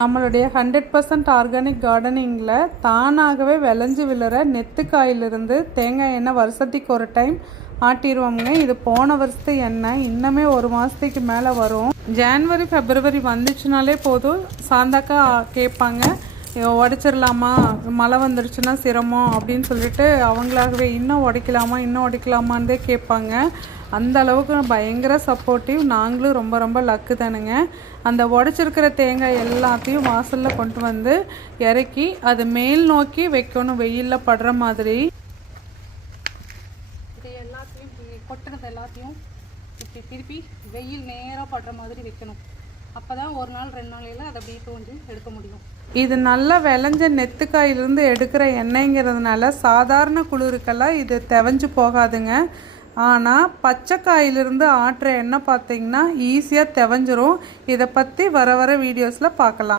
நம்மளுடைய 100% ஆர்கானிக் கார்டனிங்கில் தானாகவே விளைஞ்சி விழுற நெத்துக்காயிலிருந்து தேங்காய் எண்ணெய் வருஷத்துக்கு ஒரு டைம் ஆட்டிடுவோம்ங்க. இது போன வருஷத்து எண்ணெய், இன்னமே ஒரு மாதத்துக்கு மேலே வரும். ஜான்வரி ஃபெப்ரவரி வந்துச்சுனாலே போதும், சாந்தாக்கா கேட்பாங்க உடைச்சிடலாமா, மழை வந்துடுச்சுன்னா சிரமம் அப்படின்னு சொல்லிட்டு அவங்களாகவே இன்னும் உடைக்கலாமான்னு கேட்பாங்க. அந்த அளவுக்கு பயங்கர சப்போர்ட்டிவ். நாங்களும் ரொம்ப ரொம்ப லக்கு தானுங்க. அந்த உடச்சிருக்கிற தேங்காய் எல்லாத்தையும் வாசலில் கொண்டு வந்து இறக்கி அது மேல் நோக்கி வைக்கணும், வெயிலில் படுற மாதிரி. இது எல்லாத்தையும் கொட்டுறது எல்லாத்தையும் இப்படி திருப்பி வெயில் நேராக படுற மாதிரி வைக்கணும். அப்போ தான் ஒரு நாள் 2 நாளையில் அதை அப்படியே தோண்டி எடுக்க முடியும். இது நல்லா விளைஞ்ச நெத்துக்காயிலிருந்து எடுக்கிற எண்ணெய்ங்கிறதுனால சாதாரண குளிருக்கெல்லாம் இது தெவஞ்சு போகாதுங்க. ஆனால் பச்சைக்காயிலிருந்து ஆட்டுற எண்ணெய் பார்த்திங்கன்னா ஈஸியாக தெவஞ்சிரும். இதை பற்றி வர வீடியோஸில் பார்க்கலாம்.